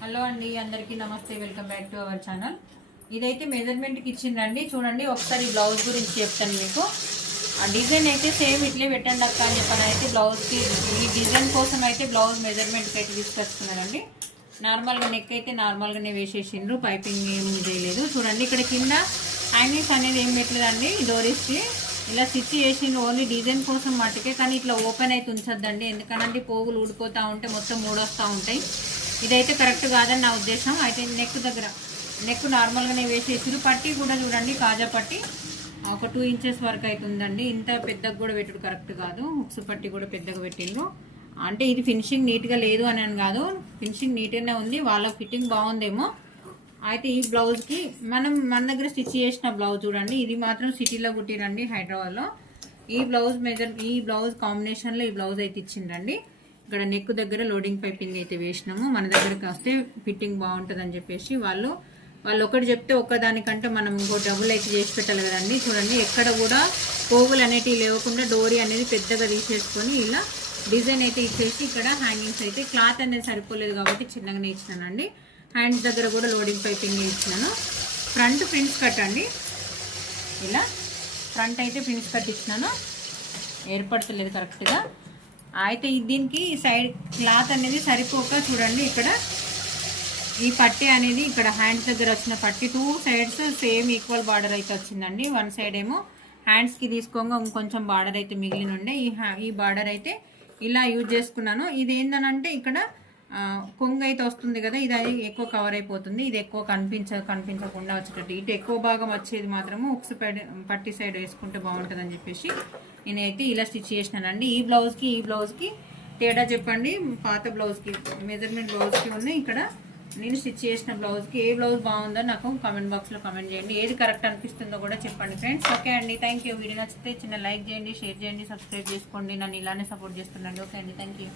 Hello అండి, అందరికీ నమస్తే. Welcome back to our channel. ఇదైతే మెజర్మెంట్కి ఇచ్చిందండి. చూడండి, ఒకసారి బ్లౌజ్ గురించి చెప్తాను మీకు. ఆ డిజైన్ అయితే సేమ్ ఇట్లే పెట్టండి అక్క అని చెప్పాను. అయితే బ్లౌజ్కి ఈ డిజైన్ కోసం అయితే బ్లౌజ్ మెజర్మెంట్కి అయితే తీసుకొస్తున్నారండి. నార్మల్గా నెక్ అయితే నార్మల్గానే వేసేసిండ్రు, పైపింగ్ ఏం చేయలేదు. చూడండి, ఇక్కడ కింద హ్యాంగింగ్స్ అనేది ఏం పెట్టలేదండి. డోరీస్కి ఇలా స్టిచ్ చేసిండ్రు, ఓన్లీ డిజైన్ కోసం మట్టుకే. కానీ ఇట్లా ఓపెన్ అయితే ఉంచొద్దండి, ఎందుకనంటే పోగులు ఊడిపోతూ ఉంటే మొత్తం మూడొస్తూ ఉంటాయి. ఇదైతే కరెక్ట్ కాదని నా ఉద్దేశం. అయితే నెక్ నార్మల్గానే వేసేసారు. పట్టి కూడా చూడండి, కాజా పట్టి ఒక 2 ఇంచెస్ వరకు అవుతుందండి. ఇంత పెద్దగా కూడా పెట్టుడు కరెక్ట్ కాదు. హుక్స్ పట్టి కూడా పెద్దగా పెట్టిండ్రు. అంటే ఇది ఫినిషింగ్ నీట్గా లేదు అని కాదు, ఫినిషింగ్ నీట్గానే ఉంది. వాళ్ళ ఫిట్టింగ్ బాగుందేమో. అయితే ఈ బ్లౌజ్కి మన దగ్గర స్టిచ్ చేసిన బ్లౌజ్ చూడండి, ఇది మాత్రం సిటీలో కుట్టిరండి, హైదరాబాద్లో. ఈ బ్లౌజ్ కాంబినేషన్లో ఈ బ్లౌజ్ అయితే ఇచ్చిండ్రండి. ఇక్కడ నెక్ దగ్గర లోడింగ్ పైపింగ్ అయితే వేసినాము. మన దగ్గరకు వస్తే ఫిట్టింగ్ బాగుంటుంది అని చెప్పేసి వాళ్ళు ఒకటి చెప్తే ఒక్కదానికంటే మనం ఇంకో డబుల్ అయితే చేసి పెట్టాలి కదండి. చూడండి, ఎక్కడ కూడా పోగులు అనేటివి లేకుండా డోరీ అనేది పెద్దగా తీసేసుకొని ఇలా డిజైన్ అయితే ఇచ్చేసి ఇక్కడ హ్యాంగింగ్స్ అయితే క్లాత్ అనేది సరిపోలేదు కాబట్టి చిన్నగానే ఇచ్చినానండి. హ్యాండ్స్ దగ్గర కూడా లోడింగ్ పైపింగ్ ఇచ్చినాను. ఫ్రంట్ ప్రిన్స్ కట్ అండి. ఇలా ఫ్రంట్ అయితే ప్రిన్స్ కట్ ఇచ్చినాను, ఏర్పడతలేదు కరెక్ట్గా. అయితే దీనికి సైడ్ క్లాత్ అనేది సరిపోక చూడండి, ఇక్కడ ఈ పట్టి అనేది ఇక్కడ హ్యాండ్స్ దగ్గర వచ్చిన పట్టి 2 సైడ్స్ సేమ్ ఈక్వల్ బార్డర్ అయితే వచ్చిందండి. 1 సైడ్ ఏమో హ్యాండ్స్కి తీసుకోగా ఇంకొంచెం బార్డర్ అయితే మిగిలిన ఉండే. ఈ బార్డర్ అయితే ఇలా యూజ్ చేసుకున్నాను. ఇది ఏందనంటే ఇక్కడ కొంగు అయితే వస్తుంది కదా, ఇది ఎక్కువ కవర్ అయిపోతుంది. ఇది ఎక్కువ కనిపించకుండా వచ్చేటట్టు ఇటు ఎక్కువ భాగం వచ్చేది మాత్రము హుక్స్ పట్టి సైడ్ వేసుకుంటే బాగుంటుంది అని చెప్పేసి నేనైతే ఇలా స్టిచ్ చేసినానండి. ఈ బ్లౌజ్కి తేడా చెప్పండి. పాత బ్లౌజ్కి మెజర్మెంట్ బ్లౌజ్కి ఉన్నాయి. ఇక్కడ నేను స్టిచ్ చేసిన బ్లౌజ్కి ఏ బ్లౌజ్ బాగుందో నాకు కామెంట్ బాక్స్లో కామెంట్ చేయండి. ఏది కరెక్ట్ అనిపిస్తుందో కూడా చెప్పండి ఫ్రెండ్స్. ఓకే అండి, థ్యాంక్ యూ. వీడియో నచ్చితే చిన్న లైక్ చేయండి, షేర్ చేయండి, సబ్స్క్రైబ్ చేసుకోండి. నన్ను ఇలానే సపోర్ట్ చేస్తుండండి. ఓకే అండి, థ్యాంక్ యూ.